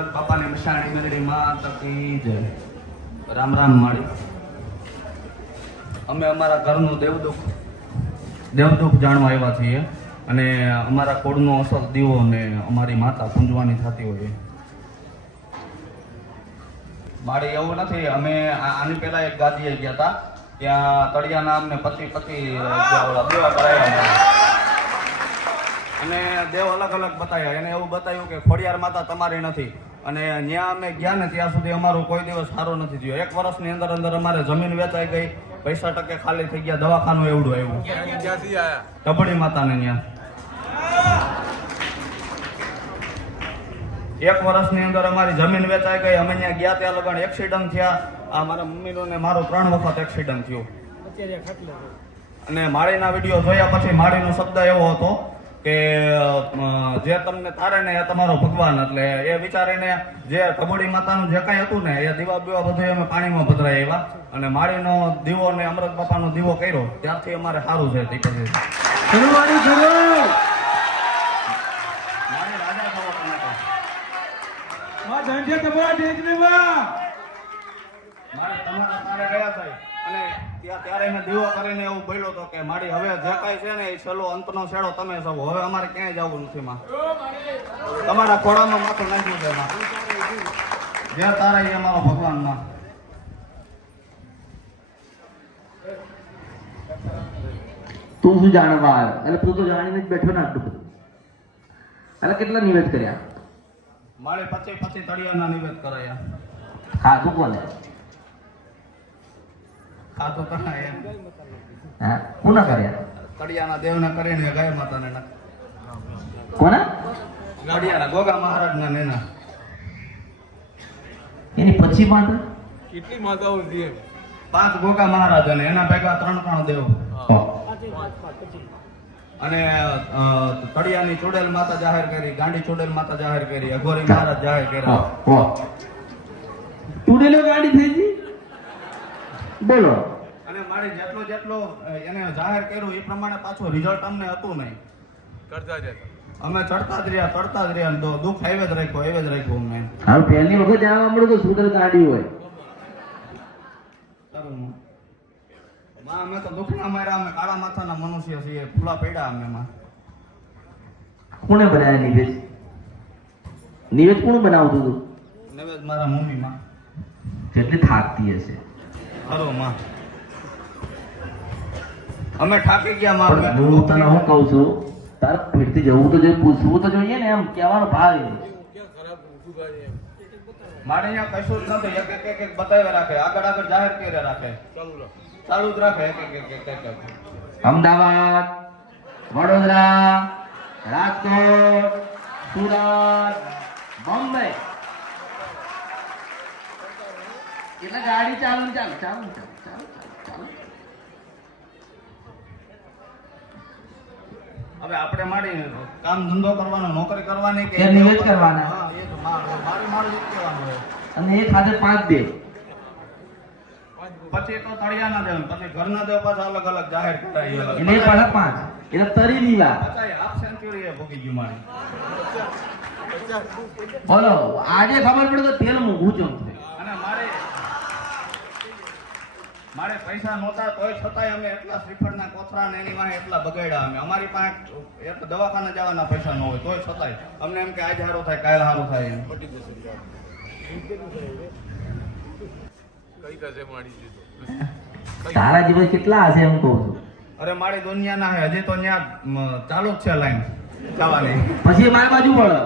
અમૃત બાપાની મશાણી મેળવી, માતા કી જય. રામ રામ માળી. અમે અમારા ઘરનું દેવદુખ દેવદુખ જાણવા આવ્યા છીએ અને અમારા કોળનો અસર દીવો અને અમારી માતા પૂંજવાની થતી હોય મારે એવું નથી, અમે આની પહેલા એક ગાદીએ ગયા હતા. ત્યાં તળિયાના અમને પતિ પતિ દેવા કરાયા અને દેવ અલગ અલગ બતાવ્યા એને એવું બતાવ્યું કે ખોડિયાર માતા તમારી નથી. અને ત્યાં અમે ગયા ને ત્યાં સુધી અમારું કોઈ દિવસ સારો નથી થયો. એક વર્ષની અંદર અંદર અમારે જમીન વેચાઈ ગઈ પૈસા ટકે ખાલી થઈ ગયા દવાખાનું એવડું આવ્યું. ટબડી માતાને ત્યાં એક વર્ષની અંદર અમારી જમીન વેચાઈ ગઈ અમે ત્યાં ગયા ત્યાં લગન એક્સિડન્ટ થયા. આ મારા મમ્મીનો ને મારો ત્રણ વખત એક્સિડન્ટ થયો. અને માળીના વીડિયો જોયા પછી માળીનો શબ્દ એવો હતો કે જે તમને તારે ને એ તમારો ભગવાન એટલે એ વિચારીને જે કબોડી માતાનું જે કાંઈ હતું ને એ દીવા બીવા બધું અમે પાણીમાં પધરાય એવા અને માળીનો દીવો ને અમૃત બાપાનો દીવો કર્યો. ત્યારથી અમારે સારું છે ધંધે તમારા તમારા ગયા અને ત્યાં ત્યારે એને દીવો કરીને એવું બોલ્યો હતો કે મારી હવે જે કાંઈ છે ને એ છેલ્લો અંતનો છેડો તમે છો હવે અમારે ક્યાંય જવું નથી માં. તમારા ખોળામાં માથું નાખ્યું છે માં. જે તારા એ અમારો ભગવાનમાં. તું શું જાણવા આવ્યો? એટલે તું તો જાણીને જ બેઠો ને આટલું એટલે કેટલા નિવેદ કર્યા? મારે પછી પછી તળિયાના નિવેદ કરાયા. ખાધું કોને? ખાતો કરા એમ. હા કોના કર્યા તળિયાના દેવને કરીને ગાય માતાને નાખ. કોના? તળિયાના ગોગા મહારાજના નેના. એની પછી માતા કેટલી માતાઓ હતી પાંચ ગોગા મહારાજ અને એના ભેગા ત્રણ ત્રણ દેવ. અને તળિયાની ચુડેલ માતા જાહેર કરી ગાંડી ચોડેલ માતા જાહેર કરી અઘોરી મહારાજ જાહેર કર્યા. ટુડેલો ગાડી થઈ ગઈ? બોલો. મારી જેટલો જેટલો એને જાહેર કર્યું એ પ્રમાણે પાછું રિઝલ્ટ અમને હતું નહીં. કરતા જતા અમે ચડતા જ રહ્યા ચડતા જ રહ્યા તો દુઃખ આવે જ રાખ્યો આવ્યો જ રાખ્યો અમને. હવે પહેલી વખત જાણવા મળ્યું તો સુંદર કાઢી હોય. માં. માં અમે તો દુઃખના માર્યા અમે કાળા માથાના મનુષ્ય છીએ ફૂલા પડ્યા અમે માં કોણે બનાવ્યા નિવેદ? નિવેદ કોણ બનાવતું હતું? નવેદ મારા મમ્મી માં. કેટલી થાકતી હશે. ખરો માં. અમે ઠાકી ગયા મારે હું તને હું કહું છું તાર ફીરથી જવું તો જોઈએ પૂછવું તો જોઈએ ને એમ કહેવાનો ભાવ મારે અહીંયા કશું જ નથી એક એક એક એક બતાવ્યા રાખે. આગળ આગળ જાહેર કર્યા રાખે. ચાલુ જ રાખે એક એક એક એક અમદાવાદ વડોદરા રાજકોટ સુરત બોમ્બે. એટલે ગાડી ચાલુ ને ચાલુ ચાલુ ચાલુ ચાલુ ચાલુ ચાલુ હવે આપણે મારી કામ ધંધો કરવાનો નોકરી કરવાની કે એ નિવેદ કરવાના. હા એ તો મા- મારે મારું જ કહેવાનું અને એ સાથે પાંચ દે પછી તો તળિયાના દેવ પછી ઘરના દેવ પાછા અલગ અલગ જાહેર કરાય એને પાછા પાંચ. એટલે તરી લીલા. હાફ સેન્ચુરી એ ભોગી ગયું મારી. બોલો આજે ખબર પડે તો તેલ મૂકવું છે અને મારે મારે પૈસા નહોતા તોય છતાંય અમે એટલા શ્રીફળના કોથરા ને એની વાંહે એટલા બગાડ્યા અમે. અમારી પાસે એક દવાખાને જવાના પૈસા ન હોય તોય છતાંય. અમને એમ કે આજે સારું થાય કાલે સારું થાય એમ. પટી જશે કઈ કશે માડી દીધો તારા જીવન કેટલા હશે એમ કહું છું? અરે મારી દુનિયાના હે હજી તો ત્યાં ચાલુ જ છે લાઈન જવાની. પછી મારી બાજુ કોઈને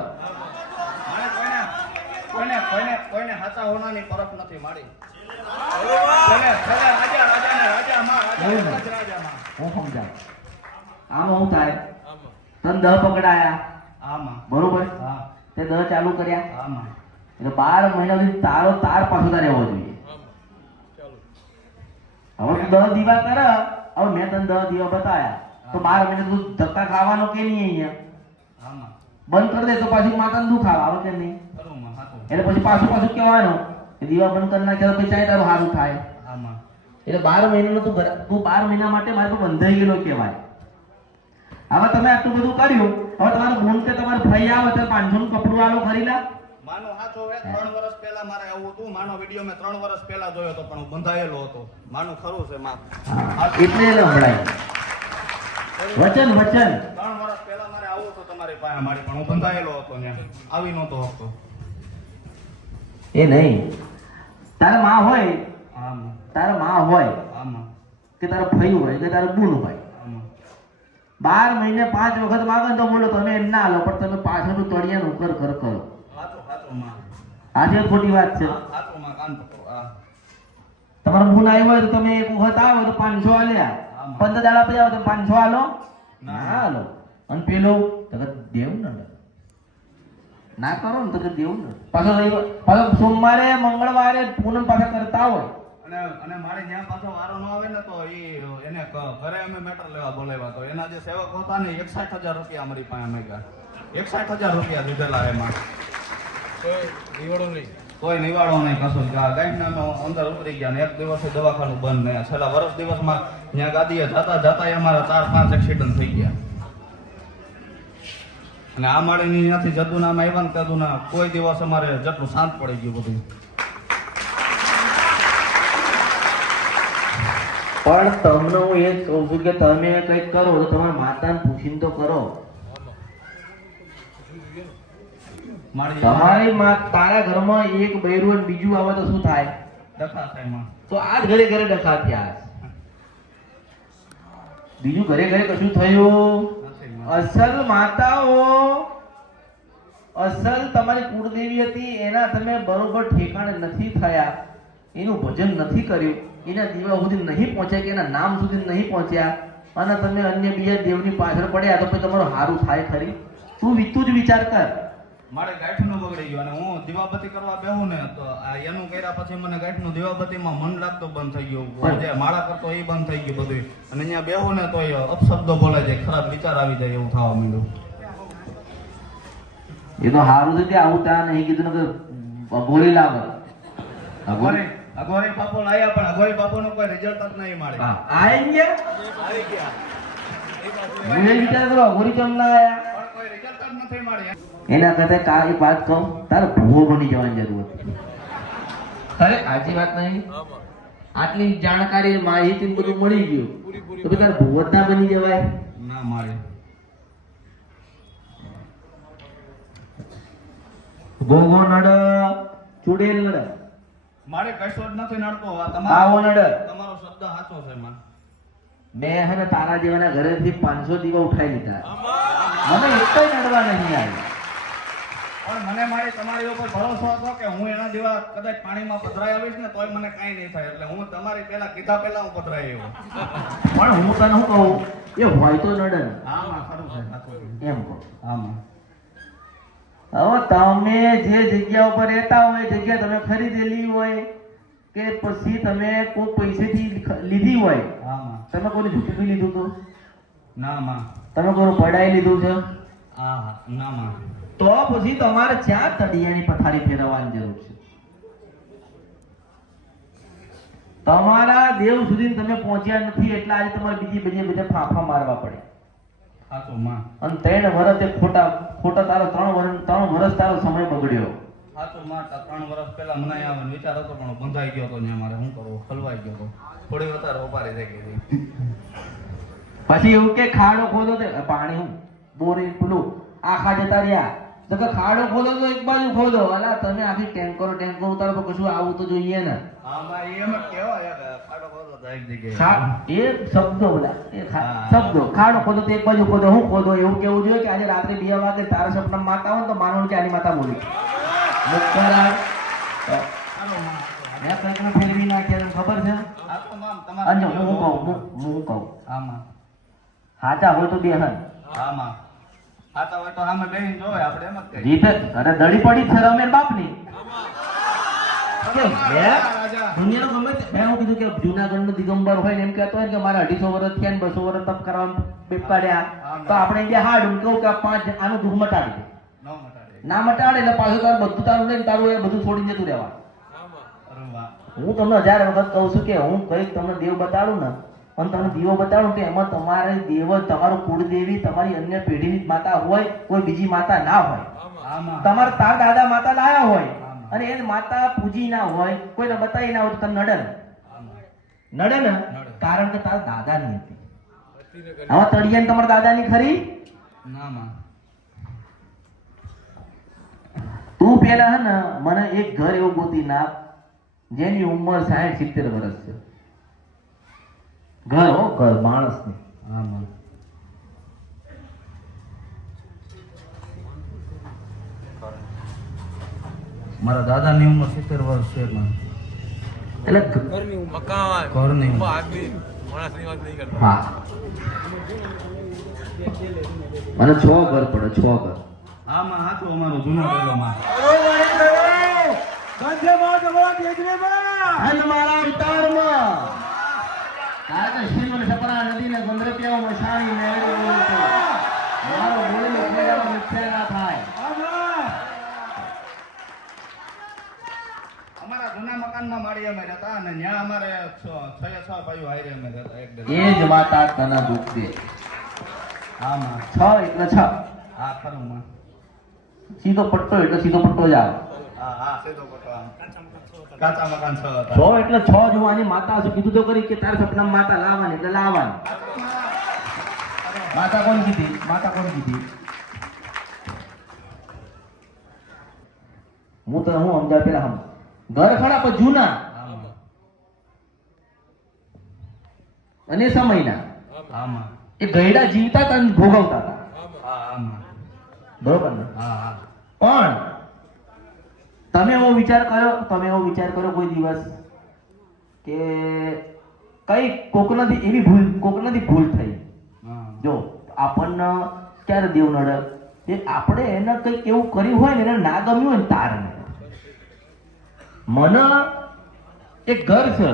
કોઈને કોઈને કોઈને હાચા હોનાની પરખ નથી મારી. કોઈને છેલ્લે રાજા રાજા ને રાજા માં રાજા? રાજમાં. હું સમજા આમાં હું તારે? તન દ પકડાયા? આમાં. બરોબર? હા. તે દ ચાલુ કર્યા? આમાં. એટલે બાર મહિના સુધી તારો તાર પાછો તારે રહેવો જોઈએ. હવે તું દહ દીવા કર. હવે મેં તને દહ દીવા બતાયા. તો બાર મહિના તું ધક્કા ખાવાનો કે નહીં અહીંયા? આમાં. બંધ કરી દે તો પાછી માતાને દુખાવા. આવે આવે કે નહીં? ખરું એટલે પછી પાછું પાછું કહેવાનું કે દીવા બંધ કરી નાખ્યા તો પછી ચાય તારું સારું થાય. આમાં. એટલે બાર મહિનાનો તું તું બાર મહિના માટે મારે તો બંધાઈ ગયેલો કહેવાય. હવે તમે આટલું બધું કર્યું હવે તમારું ગુણ કે તમારો ભાઈ આવે તો પાંચસો નું કપડું આલો ખરીદા. માનો સાચો હવે ત્રણ વર્ષ પહેલા મારે આવું હતું. માનો વીડિયો મેં ત્રણ વર્ષ પહેલા જોયો હતો પણ હું બંધાયેલો હતો. માનું ખરું છે માં એટલે સંભળાય. વચન વચન. ત્રણ વર્ષ પહેલા મારે આવું હતું તમારી પાસે મારી પણ હું બંધાયેલો હતો ને આવી નહોતો શકતો એ નહીં. તારા માં હોય તારા માં હોય કે તારા ભાઈ હોય કે તારા બુન હોય બાર મહિને પાંચ વખત માગે તો બોલો તમે એમ ના લો પણ તમે પાછળનું તળિયાનું ઉપર કર. કરો આજે ખોટી વાત છે. તમારો બુન આવ્યો હોય તો તમે એક વખત આવો તો પાંચસો આલ્યા. પંદર દાડા પછી આવો તો પાંચસો આલો. ના. આલો. અને પેલો તમે દેવું ન. ના કરો ને તો દેવું ને. પાછો પાછો સોમવારે મંગળવારે પૂનમ પાછા કરતા હોય. અને અને મારે જ્યાં પાછો વારો ન આવે ને તો એ એને ઘરે અમે મેટર લેવા બોલાવ્યા તો એના જે સેવક હતા ને એકસાઠ હજાર રૂપિયા અમારી પાસે અમે ગયા. એકસાઠ હજાર રૂપિયા દીધેલા એમાં. કોઈ નિવાડો નહીં. કોઈ નિવાડો નહીં કશું ગાઈડના ના અંદર ઉતરી ગયા ને એક દિવસે દવાખાનું બંધ ને છેલ્લા વર્ષ દિવસમાં ત્યાં ગાદીએ જતા જતા અમારા ચાર પાંચ એક્સિડન્ટ થઈ ગયા. અને આ માળીની ત્યાંથી જદુનામાં આવ્યા ને તદુના કોઈ દિવસ અમારે જેટલું શાંત પડી ગયું બધું. પણ તમને હું એ કહું છું કે તમે કંઈક કરો તો તમારા માતાને પૂછીને તો કરો. તમારી માં તારા ઘરમાં એક બૈરું અને બીજું આવે તો શું થાય? ડખા થાય તો આ જ ઘરે ઘરે ડખા થયા. બીજું ઘરે ઘરે કશું થયું. અસલ માતાઓ, અસલ તમારી કુળદેવી હતી, એના તમે બરોબર ઠેકાણે નથી થયા. એનું ભજન નથી કર્યું. એના દીવા સુધી નહીં પહોંચ્યા કે એના નામ સુધી નહીં પહોંચ્યા. અને તમે અન્ય બીજા દેવની પાછળ પડ્યા તો પછી તમારું સારું થાય ખરી. તું તું જ વિચાર કર. મારે ગાંઠનું બગડી ગયું અને હું દીવાબત્તી કરવા બેહું ને તો આ એનું કર્યા પછી મને ગાંઠનું દીવાબત્તીમાં મન લાગતો બંધ થઈ ગયું. જે માળા કરતો એ બંધ થઈ ગયું બધું અને અહીંયા બેહું ને તો એ અપશબ્દો બોલે જાય ખરાબ વિચાર આવી જાય એવું થવા માંડ્યું. એ તો સારું છે કે આવું ત્યાં નહીં કીધું ને કે અઘોરી લાવે. અઘોરી અઘોરી બાપુ લાયા પણ અઘોરી બાપુનું કોઈ રિઝલ્ટ જ નહીં મળે. આવી ગયા. આવી ગયા વિચાર કરો અઘોરી કેમ લાયા પણ કોઈ રિઝલ્ટ જ નથી મળ્યા. એના કરતા કા એક વાત કહું તારે ભૂવો બની જવાની જરૂર હતી. તારે આજી વાત નહીં. આટલી જાણકારી માહિતી બધું મળી ગયું. તો પછી તારે ભૂવો ના બની જવાય. ના મારે ગોગો નડ ચુડેલ નડ. મારે કશો જ નથી નડતો. આ આવો તમારો નડ. તમારો શબ્દ સાચો છે માં મેં હે તારા જેવાના ઘરેથી પાંચસો દીવા ઉઠાઈ લીધા. મને એક નડવા નહીં આવી પણ મને મારી તમારી ઉપર ભરોસો હતો કે હું એના જેવા કદાચ પાણીમાં પધરાઈ આવીશ ને તોય મને કાંઈ નહીં થાય. એટલે હું તમારી પહેલા કીધા પહેલા હું પધરાઈ આવ્યો. પણ હું તને શું કહું? એ હોય તો નડે હા ખરું છે. એમ કહું. હા હવે તમે જે જગ્યા ઉપર રહેતા હોય એ જગ્યા તમે ખરીદેલી હોય કે પછી તમે કોઈ પૈસેથી લીધી હોય? તમે કોઈને ઝૂંટવી લીધું હતું ના માં તમે કોઈનું પડાઈ લીધું છે? તો પછી તમારે ચાર તડિયાની પથારી ફેરવવાની જરૂર છે. તમારા દેવ સુધી તમે પહોંચ્યા નથી એટલે આજે તમારે બીજી બધી બધા ફાંફા મારવા પડે. અને ત્રણ વર્ષ એ ખોટા ખોટા તારો ત્રણ વર્ષ ત્રણ વર્ષ તારો સમય બગડ્યો. હા માં તો ત્રણ વર્ષ પહેલા મને આવે વિચાર હતો પણ બંધાઈ ગયો હતો ને મારે શું કરવું? ખલવાઈ ગયો હતો થોડી વધારે વપારી થઈ ગઈ પછી એવું કે ખાડો ખોદો તે પાણી હું? બોરી પેલું આખા જતા રહ્યા તો કે ખાડો ખોદો તો એક બાજુ ખોદો અલા તમે આખી ટેન્કરો ટેન્કર ઉતારો તો કશું આવું તો જોઈએ ને. એક શબ્દો બોલા શબ્દો. ખાડો ખોદો તો એક બાજુ ખોદો હું ખોદો એવું કેવું જોઈએ કે આજે રાત્રે બે વાગે તારા સપના માતા હોય તો માનવું કે આની માતા બોલી. મેં કંઈક ફેરવી નાખ્યા ખબર છે? હું કહું હું કહું. હા માં સાચા હોય તો બે હા માં જીતે અરે દડી પડી છે રમેર બાપની? હે? દુનિયાનું ગમે મેં એવું કીધું કે જુનાગઢનો દિગંબર હોય ને એમ કહેતો હોય ને કે મારે અઢીસો વર્ષ થયા ને બસો વર્ષ તપ કરવા બેપાડ્યા તો આપણે હાડ કહું કે પાંચ આનું દુઃખ મટાડી દે. ના મટાડે. એટલે પાછું તારું બધું તારું લઈને તારું એ બધું છોડી જતું રહેવા આમાં અરે વાહ. હું તમને હજાર વખત કહું છું કે હું કંઈક તમને દેવ બતાડું ને અને તમને દીવો બતાડું કે એમાં તમારે દેવ તમારું કુળદેવી તમારી અન્ય પેઢીની માતા હોય કોઈ બીજી માતા ના હોય. તમારા તાર દાદા માતા લાયા હોય. અને એ માતા પૂજી ના હોય કોઈને બતાવી ના હોય તો તને નડે નડે ને કારણ કે તારા દાદાની હતી. પતિને તળિયા હવે તળિયાને તમારા ખરી? ના માં. તું પેલા હે ને મને એક ઘર એવું ગોતી નાખ જેની ઉંમર સાઠ સિત્તેર વર્ષ છે. ઘર હો ઘર માણસની. આમાં મારા દાદાની ઉંમર સિત્તેર વર્ષ છે એટલે. ઘ- મકાન. ઘરની. માણસની વાત નહીં કરતા. હા. મને છ ઘર પડે છ ઘર. આમાં હાથું અમારો જૂનો માં અવતારમાં. કારણ કે શિવ અને નદીને ગંધરપિયાઓ મસાણી મેળવી મારો બોલેલો ખેડાનો મિથ્યા ના થાય. અમારા જૂના મકાનમાં માળી અમે રહેતા અને ત્યાં અમારે છ છ ભાઈઓ હારે અમે રહેતા એક એ જ માતા તને દુઃખ દે આમાં છ એટલે છ. હા ખરું માં. સીધો પટ્ટો એટલે સીધો પટ્ટો જ આવે. કાચા મકાન છ છ એટલે છ જોવાની માતા હશે કીધું તો કરી કે તારા સપના માતા લાવવાની એટલે લાવવાની. માતા કોણ કીધી? માતા કોણ કીધી? હું તો હું સમજાવ પેલા હમ ઘર ખરા પણ જૂના? અને સમયના? એ ગયડા જીવતા હતા અને ભોગવતા હતા. બરોબર ને? પણ તમે એવો વિચાર કર્યો? તમે એવો વિચાર કર્યો કોઈ દિવસ કે કઈ કોકનાથી એવી ભૂલ કોકનાથી ભૂલ થઈ? જો આપણને ક્યારે દેવ નડે? એ આપણે એને કંઈક એવું કર્યું હોય ને એને ના ગમ્યું હોય ને તારને મને એક ઘર છે.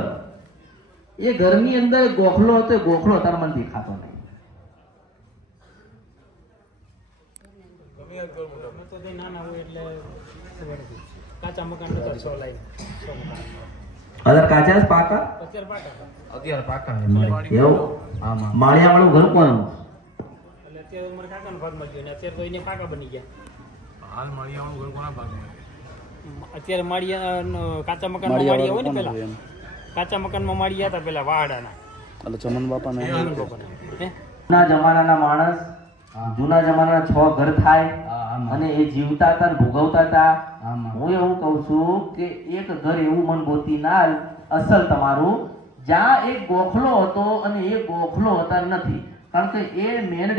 એ ઘરની અંદર ગોખલો હતો એ ગોખલો તાર મને દેખાતો નહીં. ના નાના હોય એટલે. કાચા મકાન નતા સો લાઈન મકાન અગર કાચા જ પાકા? અત્યારે પાકા. અત્યારે પાકા. એવું? આમાં. માળિયા વાળું ઘર કોનું? એટલે અત્યારે મારા કાકાના ભાગમાં જ ગયું ને અત્યારે તો એને પાકા બની ગયા. હાલ માળિયા વાળું ઘર કોના ભાગમાં? અત્યારે માળિયા કાચા મકાનમાં માળિયા હોય ને પેલા? કાચા મકાનમાં માળિયા હતા પેલા વાડાના એટલે ચમન બાપા ના કહો. હે? જૂના જમાનાના માણસ જૂના જમાનાના છ ઘર થાય અને એ જીવતા હતા ને ભોગવતા હતા. હું એવું કહું છું કે એક ઘર એવું મન ગોતી ના અસલ તમારું જ્યાં એક ગોખલો હતો અને એ ગોખલો હતા નથી. કારણ કે એ મેન.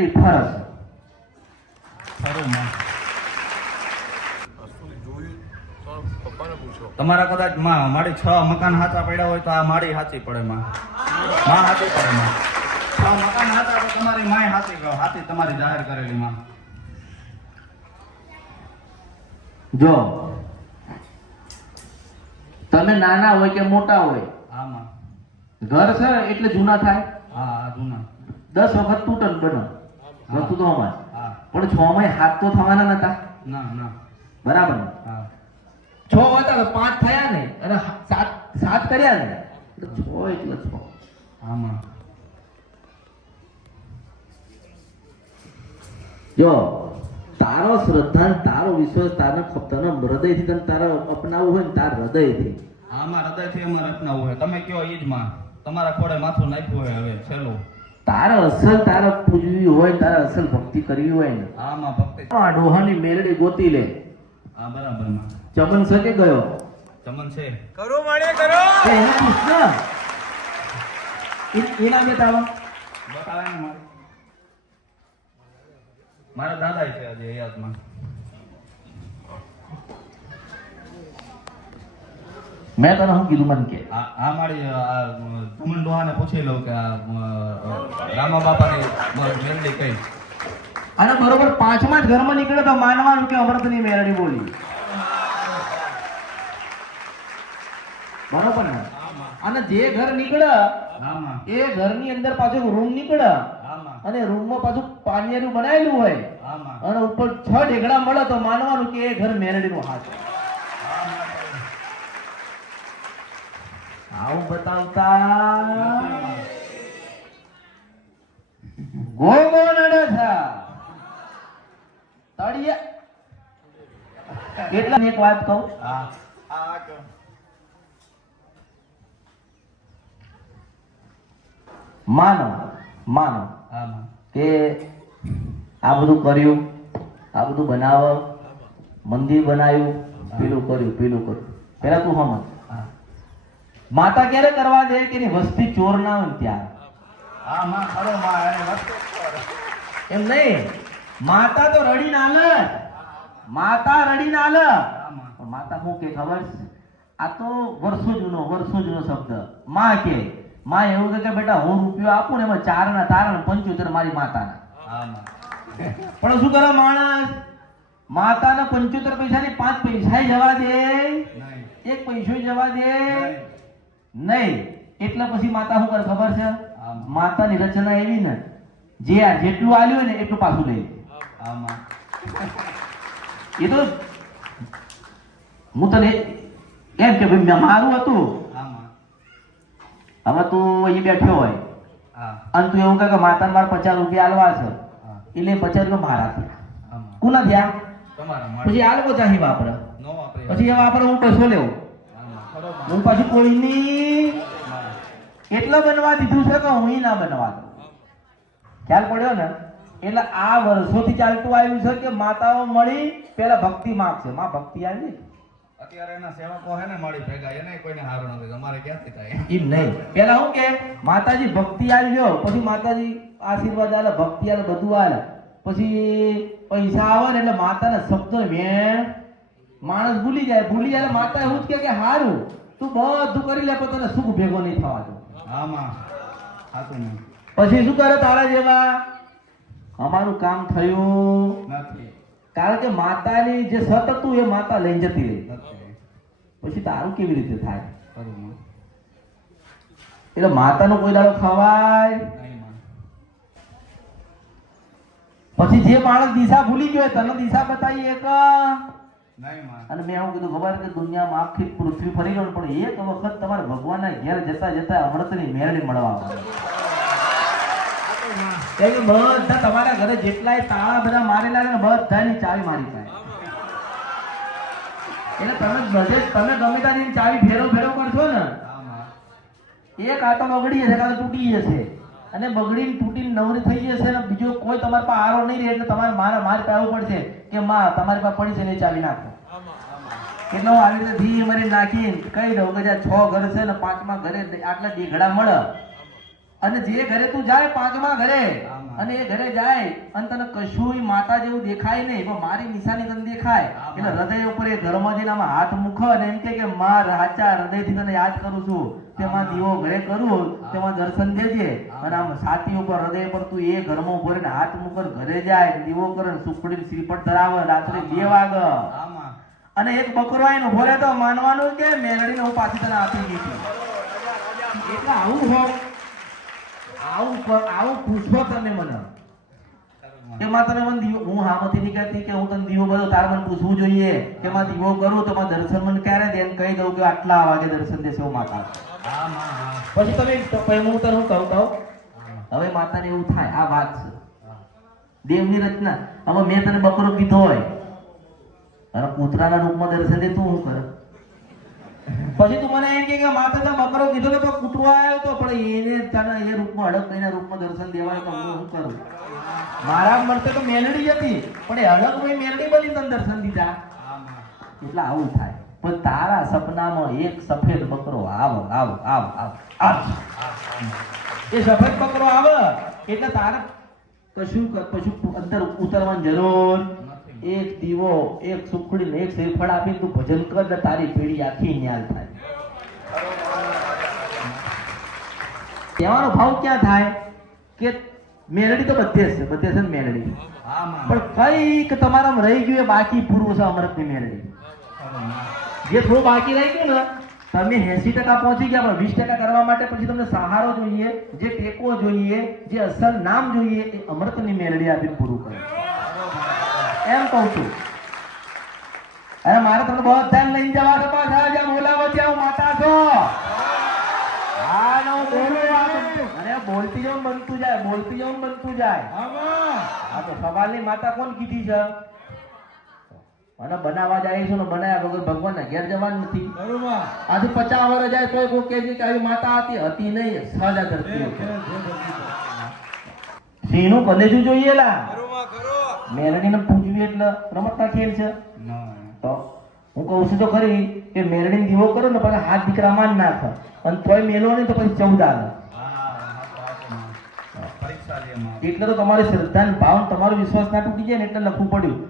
પૂછો તમારા કદાચમાં મારી છ મકાન હાચા પડ્યા હોય તો આ મારી હાચી પડે માં. માં હાચી પડે માં. છ મકાન હાચા તો તમારી માય હાચી હાચી તમારી જાહેર કરેલી માં. જો. તમે નાના હોય કે મોટા હોય? આમાં ઘર છે એટલે જૂના થાય? હા જૂના. દસ વખત તૂટન બનો. વસ્તુ તો અમાર. હા. પણ છ માં હાથ તો થવાના નતા. ના ના. બરાબર? હા. છ હતા તો પાંચ થયા ને અને સાત સાત કર્યા ને છ એટલે છ. આમાં જો. તારો શ્રદ્ધા તારો વિશ્વાસ તારા તને હૃદયથી તને તારે અપનાવવું હોય ને તારા હૃદયથી. આમાં હૃદયથી અમારે અપનાવવું હોય. તમે કયો એ જ માં તમારા ખોડે માથું નાખ્યું હોય હવે છેલ્લું. તારે અસલ તારે પૂજવી હોય તારે અસલ ભક્તિ કરવી હોય ને. આમાં ભક્તિ. આ ડોહાની મેલડી ગોતી લે. હા બરાબરમાં. ચમન સકે ગયો? ચમન છે. કરો માણે કરો! એને પૂછ એ- એના બે તાવા બતાવે ને મારે મારા દાદા છે આજે હયાતમાં. મેં તને શું કીધું મને કે? આ મારી આ ચમન ડોહાને પૂછી લઉં કે રામા બાપાની મેરડી કઈ. અને બરોબર પાંચમા જ ઘરમાં નીકળે તો માનવાનું કે અમૃતની મેરડી બોલી. બરોબર ને? અને જે ઘર નીકળે એ ઘરની અંદર પાછો રૂમ નીકળે અને રૂમમાં પાછું પાનિયાનું બનાવેલું હોય. અને ઉપર છ ઢેકડા મળે તો માનવાનું કે એ ઘર મેરડીનો હાથ. આવું બતાવતા. તળિયા. એટલા એક વાત કહું? હા. કહો. માનો માનો. કે આ બધું કર્યું આ બધું બનાવ મંદિર બનાવ્યું પેલું કર્યું પેલું કર્યું. પેલા તું સમજ માતા ક્યારે કરવા દે કે વસ્તી ચોર ના હોય ત્યારે? હા માં ખરો. એમ નહીં. માતા તો રડી ના લે. માતા રડી ના લે. માતા હું કે ખબર આ તો વર્ષો જૂનો વર્ષો જૂનો શબ્દ. માં કે. માં એવું કે કે બેટા હું રૂપિયો આપું ને એમાં ચાર ના તારા ને પંચોતેર મારી માતાના. પણ શું કરો માણસ? માતાના પંચોતેર પૈસાની પાંચ પૈસા જવા દે. એક પૈસો જવા દે. નહીં. એટલા પછી માતા શું કરે ખબર છે. માતાની રચના એવી ને જે આ જેટલું આલ્યું હોય ને એટલું પાછું લઈ એ તો હું તને એમ કે ભાઈ મારું હતું. હવે તું અહીં બેઠો હોય. અને તું એવું કહે કે માતા મારે પચાસ રૂપિયા આલવા છે. એટલે પચાસ રૂપિયા મારા છે. કુના થયા? પછી આ લોકો ચાહી વાપરે. પછી એ વાપરે હું કશો લેવું? હા પાછું કોઈની માં. એટલો બનવા દીધું છે કે હું ના બનવા દઉં. ખ્યાલ પડ્યો ને? એટલે આ વર્ષોથી ચાલતું આવ્યું છે કે માતાઓ મળી પેલા ભક્તિ માગશે માં ભક્તિ આવી અત્યારે એના સેવકો હે ને મળી ભેગા એને કોઈને હારું નથી અમારે ક્યાંથી થાય? એમ નહીં. પેલા હું કે માતાજી ભક્તિ આવી ગયો પછી માતાજી આશીર્વાદ આલે ભક્તિ આલે બધું આલે. પછી પૈસા આવે ને એટલે માતાના શબ્દો વેણ માણસ ભૂલી જાય. ભૂલી જાય માતા એવું જ કે હારું તું બધું કરી લે પણ તને સુખ ભેગો નહીં થવા દો. હા માં. હાતું નહીં પછી શું કરે તારા જેવા? અમારું કામ થયું. નથી. કારણ કે માતાની જે સત હતું એ માતા લઈને જતી રહી. પછી તારું કેવી રીતે થાય? એટલે માતાનો કોઈ દાડો ખવાય પછી જે માણસ દિશા ભૂલી ગયો તને દિશા બતાવી એક. અને મેં એવું કીધું ખબર કે દુનિયામાં આખી પૃથ્વી ફરી ગયો પણ એક વખત તમારે ભગવાનના ઘેર જતા જતા અમૃતની મેળડી મળવા આવે. કે બધા તમારા ઘરે જેટલાય તાળા બધા મારેલા છે ને બધાની ચાવી મારી પાસે એટલે તમે બધે તમે ગમે ત્યાં ચાવી ફેરો ફેરો કરશો ને, એક આટો બગડી જશે, કાં તૂટી જશે. અને બગડીને તૂટીને નવરી થઈ જશે ને બીજો કોઈ તમારા પાસે આરો નહીં રહે એટલે તમારે મારા મારે પાસે આવવું પડશે કે માં, તમારી પાસે પડી છે ને ચાવી નાખો. એટલે હું આવી રીતે ધી મારી નાખીને કહી દઉં કે જ્યાં છ ઘર છે ને પાંચમા ઘરે આટલા દીઘડા મળે અને જે ઘરે તું જાય પાંચમા ઘરે. અને એ ઘરે જાય અને તને કશુંય માતા જેવું દેખાય નહીં પણ મારી નિશાની તને દેખાય. એટલે હૃદય ઉપર એ ઘરમાં જઈને હાથ મુખ અને એમ કે કે માં રાચા હૃદયથી તને યાદ કરું છું. તેમાં દીવો ઘરે કરું તેમાં દર્શન દેજે. અને આમ છાતી ઉપર હૃદય પર તું એ ઘરમાં ઊભો રહીને હાથ મુખર ઘરે જાય દીવો કરે સુખડી શ્રીપટ ધરાવે રાત્રે બે વાગ. અને એક બકરો આવીને ઊભો તો માનવાનું કે મેલડીને હું પાછી તને આપી ગઈ એટલે આવું હો આવું આવું પૂછો તમે મને. એમાં તમે મને દીવો હું નહીં કહેતી કે હું તને દીવો બધો તાર મને પૂછવું જોઈએ કે માં દીવો કરું તો દર્શન મને ક્યારે દે? કહી દઉં કે આટલા વાગે દર્શન દેશે માતા હા પછી તમે હું તને હું કહું કહું? હવે માતાને એવું થાય, આ વાત છે. દેવની રચના. હવે મેં તને બકરો કીધો હોય. અને કૂતરાના રૂપમાં દર્શન દે તું શું કરે? પછી તું મને એમ કે માથે તો બકરો કીધો તો કૂતરો આવ્યો તો, પણ એને તને એ રૂપમાં હડક કઈના રૂપમાં દર્શન દેવાય તો હું કરું? મારા મરતે તો મેલડી હતી, પણ એ હડક મહી મેલડી બની તને દર્શન દીધા. એટલે આવું થાય. પણ તારા સપનામાં એક સફેદ બકરો આવ આવ આવ આવ એ સફેદ બકરો આવે, એટલે તારે કશું કશું અંદર ઉતરવાની જરૂર એક દીવો, એક સુખડી ને એક શ્રીફળ આપીને તું ભજન કર ને તારી પેઢી આખી ન્યાલ થાય. કહેવાનો ભાવ ક્યાં થાય? કે મેલડી તો બધે છે બધે છે ને મેલડી. પણ કંઈક તમારામાં રહી ગયું એ બાકી પૂર્વ છે અમૃતની મેલડી. જે થોડું બાકી રહી ગયું ને, તમે એસી ટકા પહોંચી ગયા, પણ વીસ ટકા કરવા માટે પછી તમને સહારો જોઈએ, જે ટેકો જોઈએ, જે અસલ નામ જોઈએ, એ અમૃતની મેલડી આપીને પૂરું કરે. એમ કહું છું. અરે મારે તમને બહુ ધ્યાન લઈને જવા છે પાછા આજે બોલાવો છે હું માતા છો. હા હું બોલું બોલતી જવું બનતું જાય બોલતી જવું બનતું જાય. હા તો સવાલની માતા કોણ કીધી છે? અને બનાવવા જાય છે ને બનાવ્યા વગર ભગવાનના ઘેર જવાનું નથી. બરોબર. આજે પચાસ વર્ષ જાય તોય કોઈ છે કે આવી માતા હતી હતી નહીં સહજા ધરતી સિંહ. સિંહનું કલેજું જોઈએ લા. મેરડીને પૂજવી એટલે રમતના ખેલ છે? તો હું કહું છું તો ખરી કે મેરડીને દીવો કરો ને પછી હાથ દીકરા માન નાખો. અને તોય મેલો નહીં તો પછી ચૌદ આવે. એટલે તો તમારી શ્રદ્ધા ને ભાવ તમારો વિશ્વાસ ના તૂટી જાય ને એટલે લખવું પડ્યું.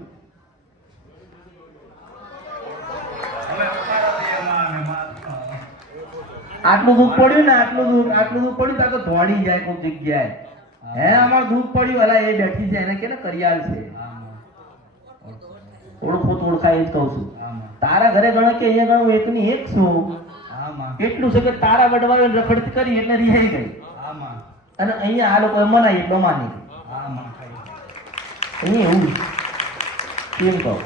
આટલું દુઃખ પડ્યું ને આટલું દુઃખ આટલું દુઃખ પડ્યું તો દોડી જાય કોઈ જગ્યાએ. હે. આમાં દુઃખ પડ્યું અલા એ બેઠી છે એને કે કરિયાલ છે. ઓળખો તો ઓળખાય એ જ કહું છું. તારા ઘરે ગણો કે અહીંયા ગણો એકની એક છું. એટલું છે કે તારા વડવાએ રખડતી કરી એટલે રિહાઈ ગઈ. અને અહીંયા આ લોકો મનાય એટલે માની માં. અહીંયા એવું કેમ કહું?